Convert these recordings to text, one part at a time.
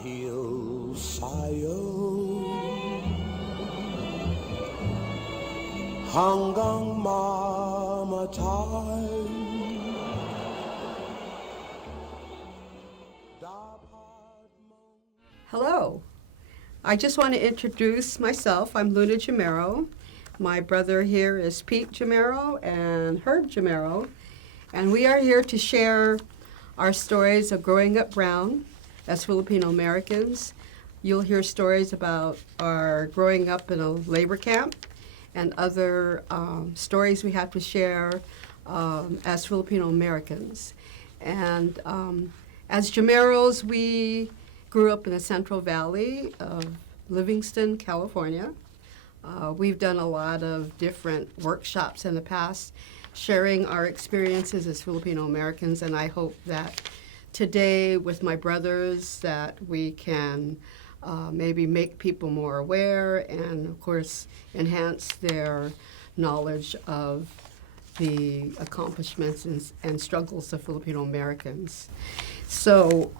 dahil sa'yo hanggang mamatay. Hello. I just want to introduce myself. I'm Luna Jamero. My brother here is Pete Jamero and Herb Jamero. And we are here to share our stories of growing up brown as Filipino Americans. You'll hear stories about our growing up in a labor camp and other stories we have to share as Filipino Americans. And as Jameros, we grew up in the Central Valley of Livingston, California. We've done a lot of different workshops in the past, sharing our experiences as Filipino Americans, and I hope that today with my brothers that we can maybe make people more aware and, of course, enhance their knowledge of the accomplishments and struggles of Filipino Americans. So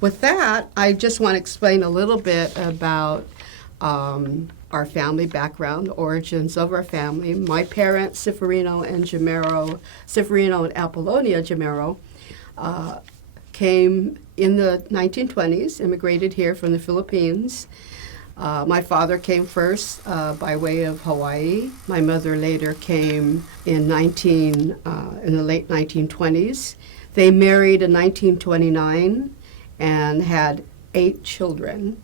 with that, I just want to explain a little bit about our family background, the origins of our family. My parents, Ciferino and Apollonia Jamero, came in the 1920s, immigrated here from the Philippines. My father came first by way of Hawaii. My mother later came in the late 1920s. They married in 1929 and had 8 children.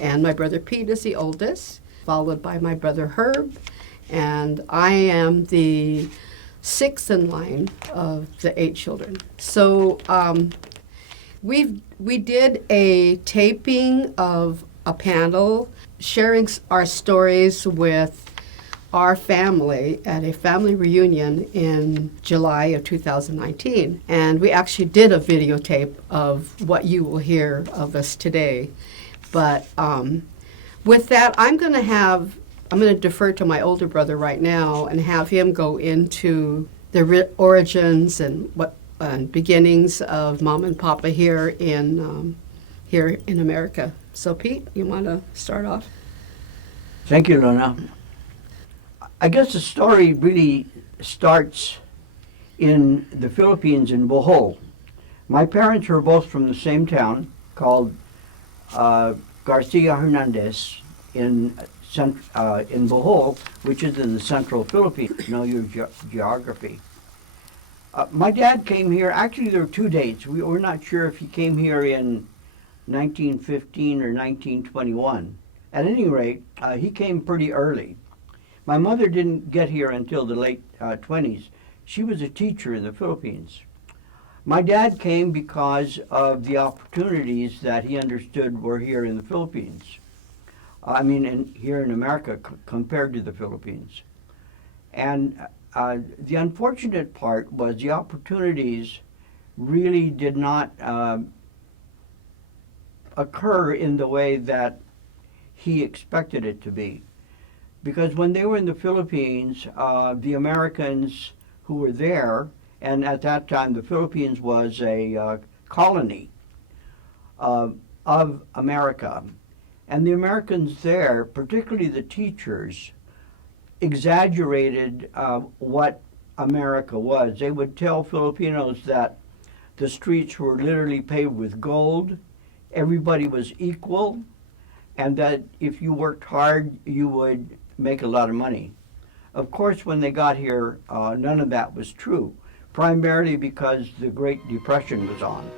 And my brother Pete is the oldest, followed by my brother Herb. And I am the 6th in line of the 8 children. So we did a taping of a panel sharing our stories with our family at a family reunion in July of 2019. And we actually did a videotape of what you will hear of us today. But with that, I'm going to defer to my older brother right now and have him go into the origins and beginnings of Mom and Papa here in America. So Pete, you want to start off? Thank you, Luna. I guess the story really starts in the Philippines, in Bohol. My parents were both from the same town called Garcia Hernandez in Bohol, which is in the central Philippines. You know your geography. My dad came here, actually there were 2 dates. We're not sure if he came here in 1915 or 1921. At any rate, he came pretty early. My mother didn't get here until the late 20s. She was a teacher in the Philippines. My dad came because of the opportunities that he understood were here in the Philippines. Here in America compared to the Philippines. And the unfortunate part was the opportunities really did not occur in the way that he expected it to be. Because when they were in the Philippines, the Americans who were there, and at that time the Philippines was a colony of America, and the Americans there, particularly the teachers, exaggerated what America was. They would tell Filipinos that the streets were literally paved with gold, everybody was equal, and that if you worked hard, you would make a lot of money. Of course, when they got here, none of that was true, primarily because the Great Depression was on,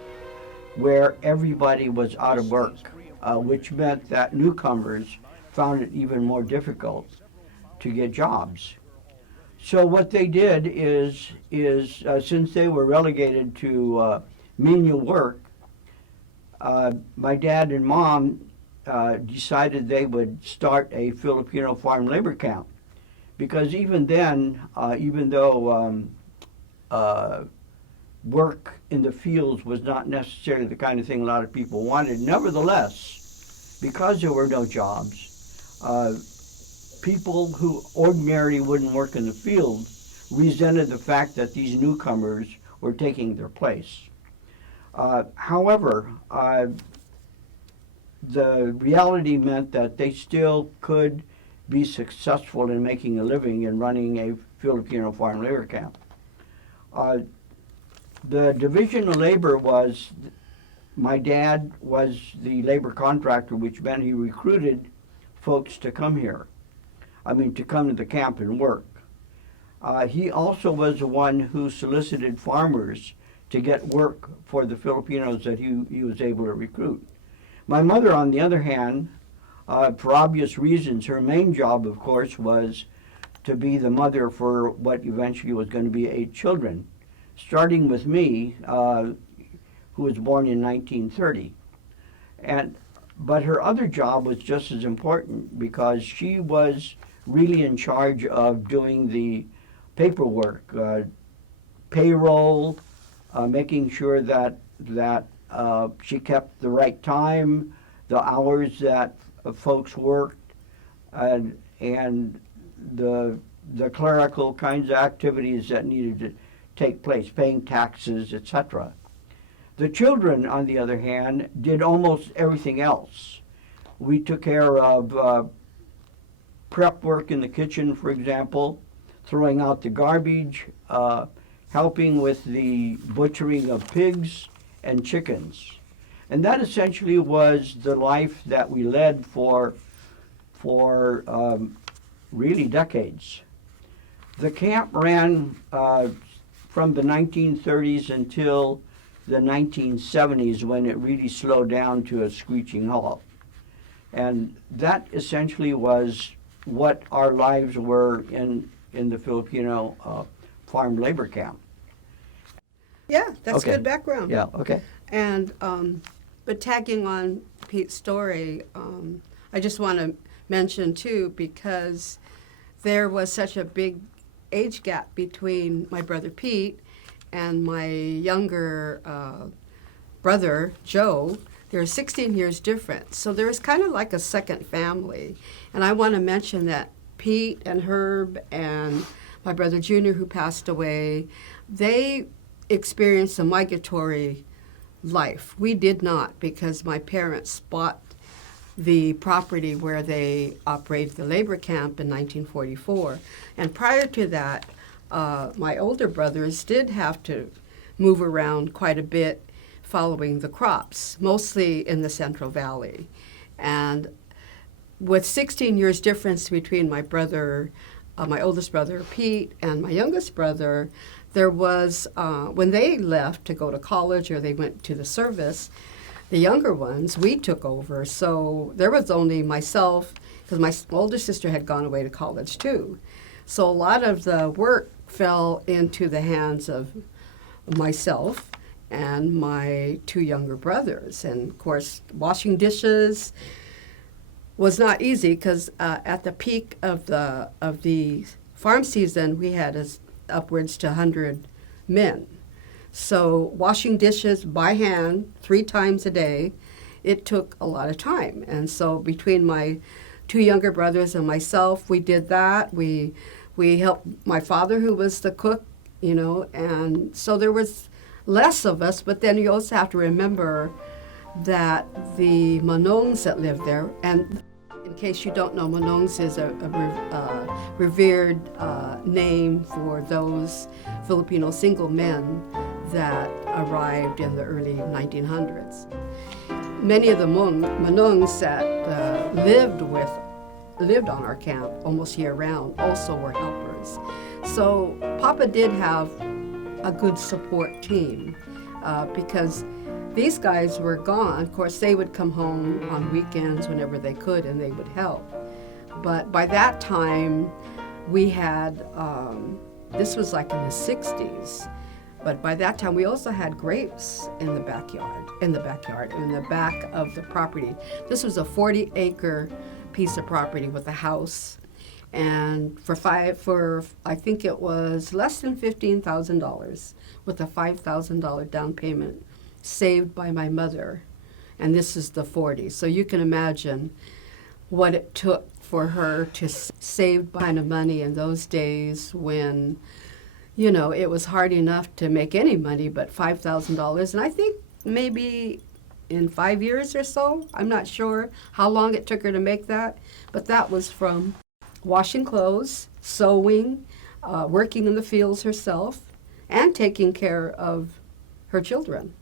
where everybody was out of work, which meant that newcomers found it even more difficult to get jobs. So what they did is since they were relegated to menial work, my dad and mom decided they would start a Filipino farm labor camp. Because even then, even though work in the fields was not necessarily the kind of thing a lot of people wanted, nevertheless, because there were no jobs, people who ordinarily wouldn't work in the field resented the fact that these newcomers were taking their place. However, the reality meant that they still could be successful in making a living and running a Filipino farm labor camp. The division of labor was, my dad was the labor contractor, which meant he recruited folks to come here. To come to the camp and work. He also was the one who solicited farmers to get work for the Filipinos that he was able to recruit. My mother, on the other hand, for obvious reasons, her main job, of course, was to be the mother for what eventually was going to be 8 children, starting with me, who was born in 1930. But her other job was just as important because she was really in charge of doing the paperwork, payroll, making sure that she kept the right time, the hours that folks worked, and the clerical kinds of activities that needed to take place, paying taxes, etc. The children, on the other hand, did almost everything else. We took care of prep work in the kitchen, for example, throwing out the garbage, helping with the butchering of pigs and chickens. And that essentially was the life that we led for really decades. The camp ran from the 1930s until the 1970s, when it really slowed down to a screeching halt. And that essentially was what our lives were in the Filipino farm labor camp. Yeah, that's Okay. good background. Yeah, okay. And but tagging on Pete's story, I just want to mention too, because there was such a big age gap between my brother Pete and my younger brother Joe. They're 16 years different, so there was kind of like a second family. And I want to mention that Pete and Herb and my brother Junior, who passed away, they experienced a migratory life. We did not, because my parents bought the property where they operated the labor camp in 1944. And prior to that, my older brothers did have to move around quite a bit following the crops, mostly in the Central Valley. And with 16 years difference between my brother, my oldest brother Pete, and my youngest brother, there was, when they left to go to college or they went to the service, the younger ones, we took over. So there was only myself, because my older sister had gone away to college too. So a lot of the work fell into the hands of myself and my 2 younger brothers. And of course, washing dishes was not easy, because at the peak of the farm season, we had upwards to 100 men. So washing dishes by hand 3 times a day, it took a lot of time. And so between my 2 younger brothers and myself, we did that. We helped my father, who was the cook, and so there was less of us. But then you also have to remember that the Manongs that lived there, and in case you don't know, Manongs is a revered name for those Filipino single men that arrived in the early 1900s. Many of the Manongs that lived on our camp almost year-round also were helpers. So Papa did have a good support team, because these guys were gone. Of course, they would come home on weekends whenever they could, and they would help. But by that time, we had, this was like in the 60s, but by that time we also had grapes in the back of the property. This was a 40-acre piece of property with a house, and for I think it was less than $15,000, with a $5,000 down payment saved by my mother. And this is the 40s, so you can imagine what it took for her to save kind of money in those days when, it was hard enough to make any money, but $5,000. And I think maybe in 5 years or so. I'm not sure how long it took her to make that, but that was from washing clothes, sewing, working in the fields herself, and taking care of her children.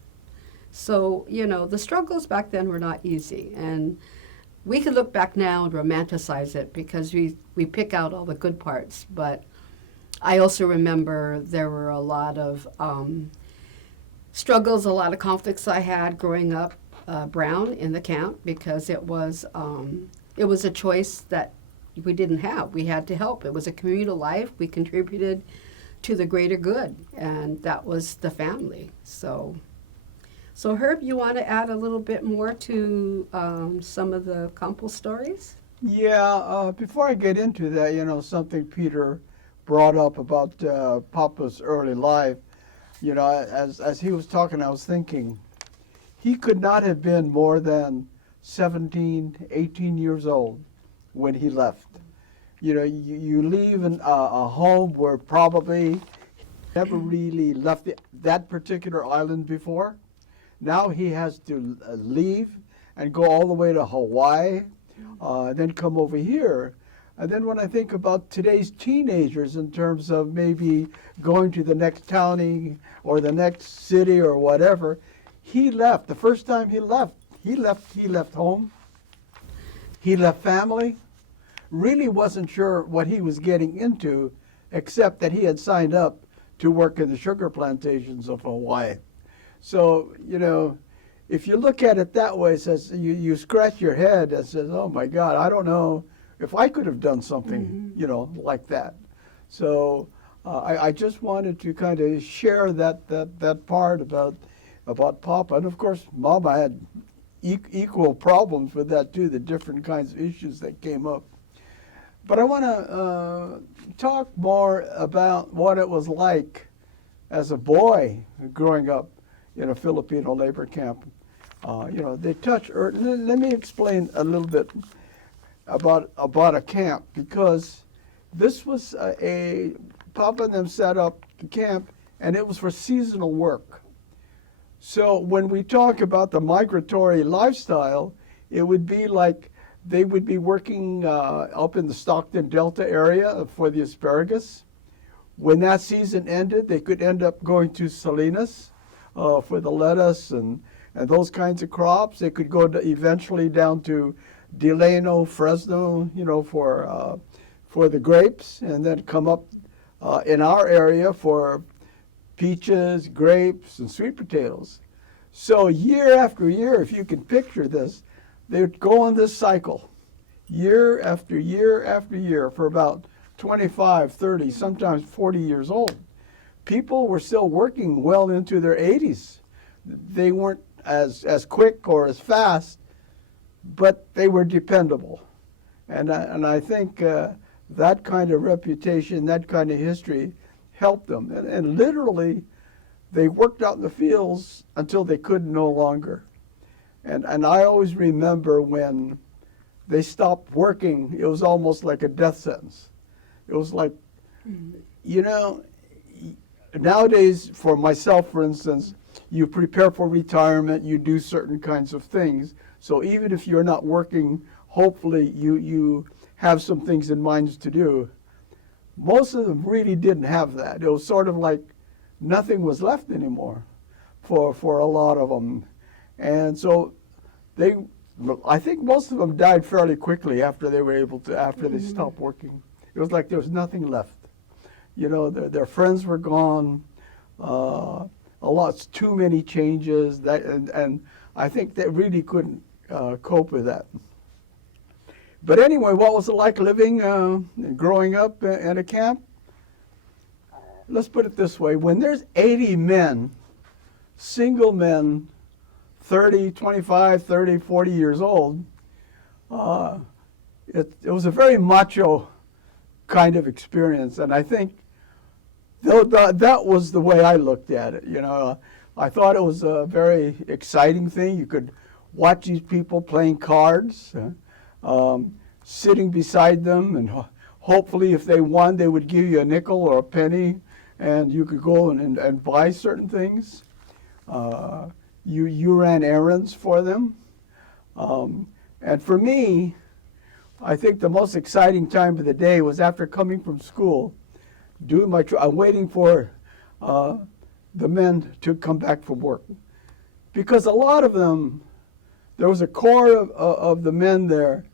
So, you know, the struggles back then were not easy. And we can look back now and romanticize it because we pick out all the good parts. But I also remember there were a lot of struggles, a lot of conflicts I had growing up brown in the camp because it was a choice that we didn't have. We had to help. It was a communal life. We contributed to the greater good, and that was the family. So Herb, you want to add a little bit more to some of the Campo stories? Yeah, before I get into that, you know, something Peter brought up about Papa's early life, you know, as he was talking, I was thinking, he could not have been more than 17, 18 years old when he left. You know, you leave a home where probably never really left that particular island before. Now he has to leave and go all the way to Hawaii, then come over here. And then when I think about today's teenagers in terms of maybe going to the next county or the next city or whatever, he left. The first time he left home. He left family. Really wasn't sure what he was getting into, except that he had signed up to work in the sugar plantations of Hawaii. So, you know, if you look at it that way, it says you scratch your head and says, oh my God, I don't know if I could have done something, you know, like that. So I just wanted to kind of share that part about Papa. And of course, Mama had equal problems with that too, the different kinds of issues that came up. But I want to talk more about what it was like as a boy growing up in a Filipino labor camp. You know, they touch. Let me explain a little bit about a camp, because this was Papa and them set up the camp, and it was for seasonal work. So when we talk about the migratory lifestyle, it would be like they would be working up in the Stockton Delta area for the asparagus. When that season ended, they could end up going to Salinas for the lettuce and those kinds of crops. They could go eventually down to Delano, Fresno, you know, for the grapes, and then come up in our area for peaches, grapes, and sweet potatoes. So year after year, if you can picture this, they would go on this cycle, year after year after year, for about 25, 30, sometimes 40 years old. People were still working well into their 80s. They weren't as quick or as fast, but they were dependable. And I think that kind of reputation, that kind of history helped them. And literally, they worked out in the fields until they could no longer. And I always remember when they stopped working, it was almost like a death sentence. It was like, you know, nowadays, for myself, for instance, you prepare for retirement, you do certain kinds of things. So even if you're not working, hopefully you have some things in mind to do. Most of them really didn't have that. It was sort of like nothing was left anymore for a lot of them. And so I think most of them died fairly quickly after they were able to, after they stopped working. It was like there was nothing left. You know, their friends were gone, too many changes, and I think they really couldn't cope with that. But anyway, what was it like living, growing up in a camp? Let's put it this way. When there's 80 men, single men, 30, 25, 30, 40 years old, it was a very macho kind of experience. And I think that was the way I looked at it. You know, I thought it was a very exciting thing. You could watch these people playing cards, sitting beside them, and hopefully if they won, they would give you a nickel or a penny, and you could go and buy certain things. you ran errands for them. And for me, I think the most exciting time of the day was after coming from school, doing I'm waiting for the men to come back from work. Because a lot of them, there was a core of the men there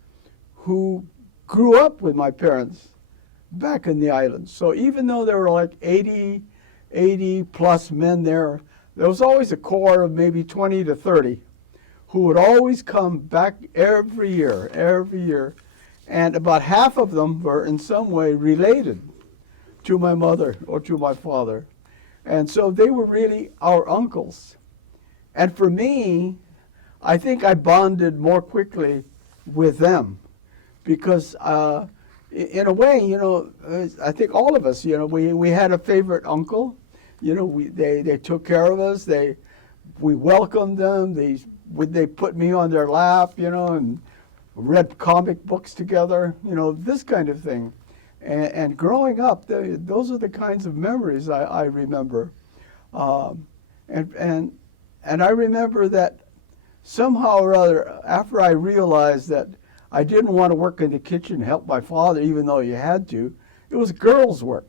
who grew up with my parents back in the islands. So even though there were like 80 plus men there, there was always a core of maybe 20 to 30 who would always come back every year. And about half of them were in some way related to my mother or to my father. And so they were really our uncles. And for me, I think I bonded more quickly with them because in a way, you know, I think all of us, you know, we had a favorite uncle. You know, they took care of us. We welcomed them. They put me on their lap, you know, and read comic books together, you know, this kind of thing. And growing up, those are the kinds of memories I remember. And I remember that somehow or other, after I realized that I didn't want to work in the kitchen and help my father, even though you had to, it was girls' work.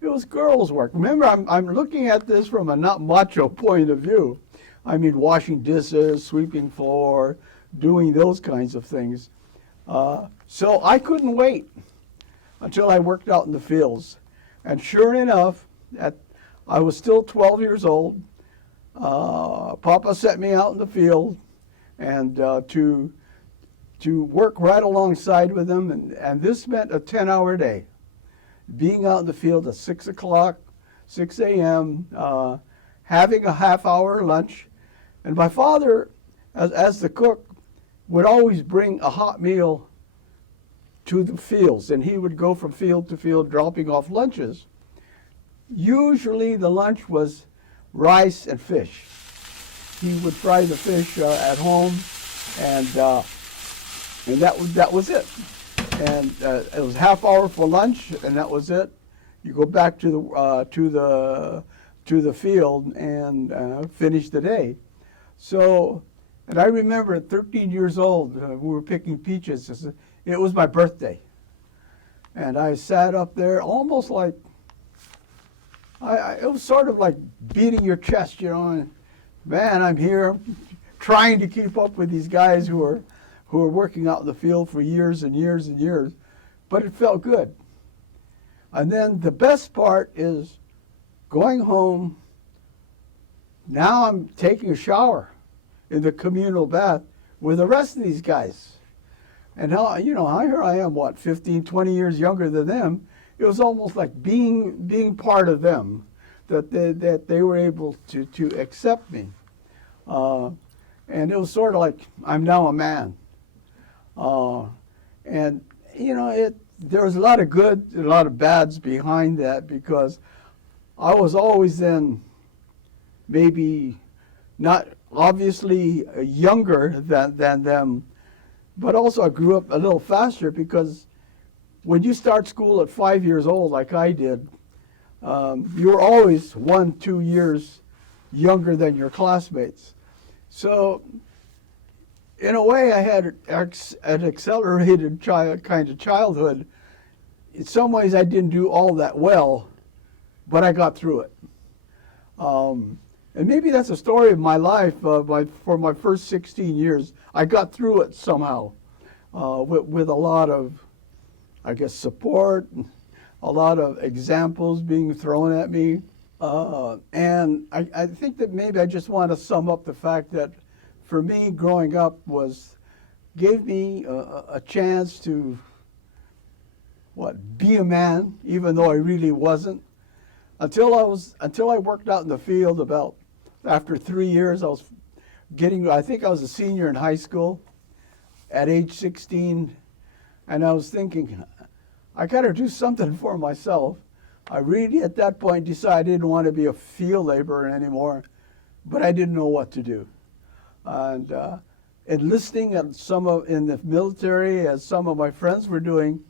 It was girls' work. Remember, I'm looking at this from a not macho point of view. I mean, washing dishes, sweeping floor, doing those kinds of things. So I couldn't wait until I worked out in the fields. And sure enough, I was still 12 years old. Papa sent me out in the field and to work right alongside with him. And this meant a 10-hour day. Being out in the field at 6 o'clock, 6 a.m., having a half-hour lunch. And my father, as the cook, would always bring a hot meal to the fields. And he would go from field to field dropping off lunches. Usually the lunch was rice and fish. He would fry the fish at home, and that was it. And it was half hour for lunch, and that was it. You go back to the field and finish the day. So, and I remember at 13 years old, we were picking peaches. It was my birthday, and I sat up there almost like it was sort of like beating your chest, you know. And, man, I'm here trying to keep up with these guys who are working out in the field for years and years and years, but it felt good. And then the best part is going home. Now I'm taking a shower in the communal bath with the rest of these guys. And now, you know, here I am, 15, 20 years younger than them. It was almost like being part of them, that they were able to accept me. And it was sort of like I'm now a man. And, you know, there was a lot of good, a lot of bads behind that, because I was always then maybe not obviously younger than them, but also I grew up a little faster, because when you start school at 5 years old, like I did, you're always 1-2 years younger than your classmates. So, in a way, I had an accelerated kind of childhood. In some ways, I didn't do all that well, but I got through it. And maybe that's a story of my life. For my first 16 years, I got through it somehow, with a lot of, I guess, support, a lot of examples being thrown at me. And I think that maybe I just want to sum up the fact that for me, growing up gave me a chance to, be a man, even though I really wasn't. Until I worked out in the field after 3 years, I think I was a senior in high school at age 16, and I was thinking, I got to do something for myself. I really, at that point, decided I didn't want to be a field laborer anymore, but I didn't know what to do. And enlisting in the military, as some of my friends were doing,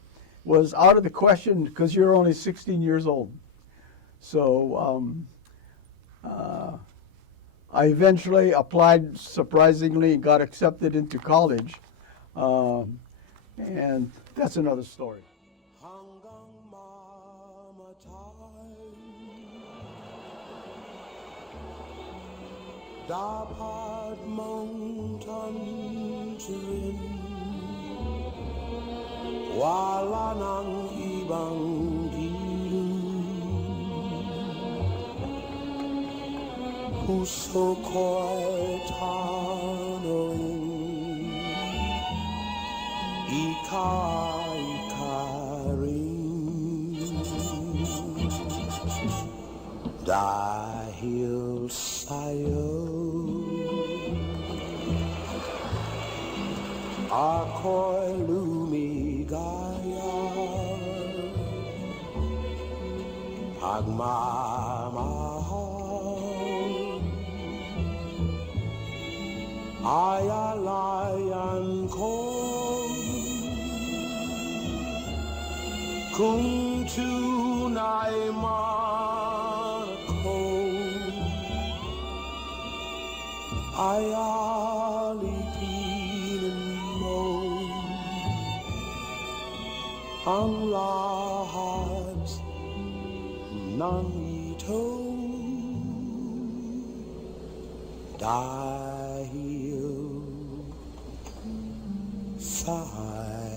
was out of the question, because you're only 16 years old. So I eventually applied, surprisingly, and got accepted into college. And that's another story. hanggang mamatay dapat mong tantirin wala nang ibang puso ko'y tanawin ika rin dahil sa'yo ako'y lumigaya pagmamahal ay alayan ko kung tunay man ako ay alipinin mo ang lahat ng ito dahil sa'yo.